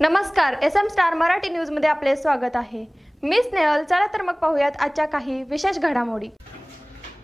नमस्कार, SM star Marathi news मध्ये आपले स्वागत आहे। मी स्नेहल। चला तर मग पाहूयात आजच्या काही विशेष घडामोडी।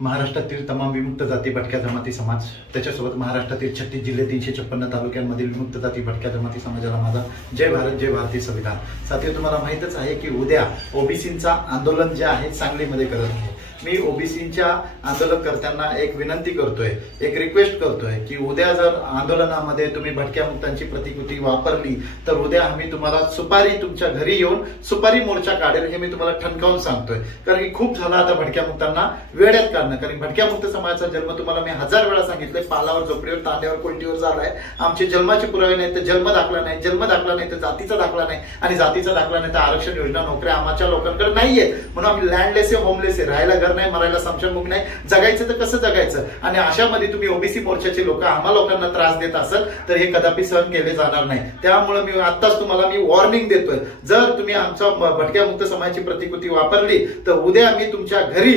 महाराष्ट्रातील तमाम विमुक्त जाती भटक्या जमाती समाज, त्याच्यासोबत महाराष्ट्रातील 36 जिल्हे 356 तालुक्यांमधील विमुक्त जाती भटक्या जमाती समाजाला माझा जय भारत, जय भारतीय संविधान। साथी, तुम्हाला माहितच आहे की उद्या ओबीसींचा आंदोलन जे आहे सांगलीमध्ये करत आहे। मी ओबीसींच्या आंदोलनकर्त्यांना एक विनंती करतोय, एक रिक्वेस्ट करतोय की उद्या जर आंदोलनामध्ये तुम्ही भटक्या मुक्तांची प्रतिकृती वापरली तर उद्या आम्ही तुम्हाला सुपारी तुमच्या घरी येऊन सुपारी मोर्चा काढेल, हे मी तुम्हाला ठणकावून सांगतोय। कारण की खूप झाला आता भटक्या मुक्तांना वेड्यात काढणं। कारण भटक्या मुक्त समाजाचा जन्म तुम्हाला मी 1000 वेळा सांगितलंय, पालावर, झोपडीवर, तांड्यावर, कोलटीवर झालाय। आमचे जन्माचे पुरावे नाही तर जन्म दाखला नाही, जन्म दाखला नाही तर जातीचा दाखला नाही, आणि जातीचा दाखला नाही तर आरक्षण योजना, नोकऱ्या आमच्या लोकांकडे नाहीये। म्हणून आम्ही लँडलेस आहे, होमलेस आहे, राहायला नाही, मरायला समशनमुख नाही, जगायचं तर कसं जगायचं। आणि अशामध्ये तुम्ही ओबीसी मोर्चाचे लोक आम्हा लोकांना त्रास देत असाल तर हे कदापि सहन केले जाणार नाही। त्यामुळे मी आत्ताच तुम्हाला वॉर्निंग देतोय, जर तुम्ही आमच्या भटक्या मुक्त समाजाची प्रतिकृती वापरली तर उद्या मी तुमच्या घरी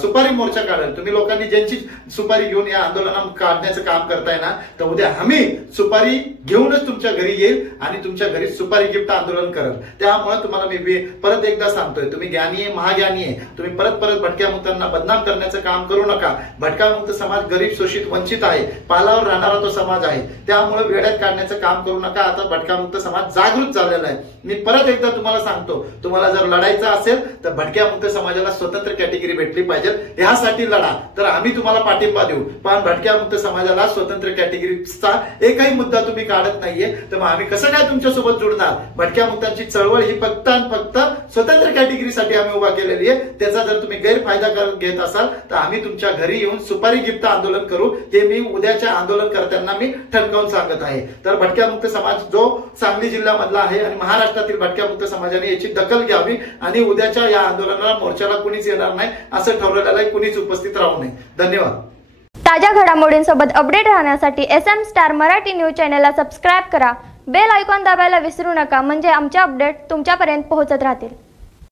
सुपारी मोर्चा काढेल। तुम्ही लोकांनी ज्यांची सुपारी घेऊन या आंदोलनात काढण्याचं काम करताय ना, तर उद्या आम्ही सुपारी घेऊनच तुमच्या घरी येईल आणि तुमच्या घरी सुपारी गिफ्ट आंदोलन करेल। त्यामुळे तुम्हाला मी परत एकदा सांगतोय, तुम्ही ज्ञानी आहे, महाज्ञानी आहे, तुम्ही परत भटक्या मुक्तांना बदनाम करण्याचं काम करू नका। भटक्या मुक्त समाज गरीब, शोषित, वंचित आहे, पालावर राहणारा तो समाज आहे। त्यामुळे वेड्यात काढण्याचं काम करू नका। आता भटक्या मुक्त समाज जागृत झालेला आहे। मी परत एकदा तुम्हाला सांगतो, तुम्हाला जर लढायचं असेल तर भटक्या मुक्त समाजाला स्वतंत्र कॅटेगरी भेटली पाहिजे, यासाठी लढा, तर आम्ही तुम्हाला पाठिंबा देऊ। पण भटक्या मुक्त समाजाला स्वतंत्र कॅटेगरीचा एकही मुद्दा तुम्ही काढत नाहीये, तर मग आम्ही कसं काय तुमच्यासोबत जुळणार। भटक्या मुक्तांची चळवळ ही फक्त आणि फक्त स्वतंत्र कॅटेगरीसाठी आम्ही उभा केलेली आहे। त्याचा जर तुम्ही गैरफायदा घेत असाल तर आम्ही तुमच्या घरी येऊन सुपारी गिफ्ट आंदोलन करू, हे मी उद्याच्या आंदोलनकर्त्यांना मी ठणकावून सांगत आहे। तर भटक्या मुक्त समाज जो सांगली जिल्ह्यामधला आहे आणि महाराष्ट्रातील भटक्या मुक्त समाजाने याची दखल घ्यावी आणि उद्याच्या या आंदोलनाला, मोर्चाला कुणीच येणार नाही असं ठरवलेलं आहे, कुणीच उपस्थित राहू नये। धन्यवाद। ताज्या घडामोडींसोबत अपडेट राहण्यासाठी SM स्टार मराठी न्यूज चॅनलला सबस्क्राइब करा, बेल आयकॉन दाबायला विसरू नका, म्हणजे आमचे अपडेट तुमच्यापर्यंत पोहोचत राहतील।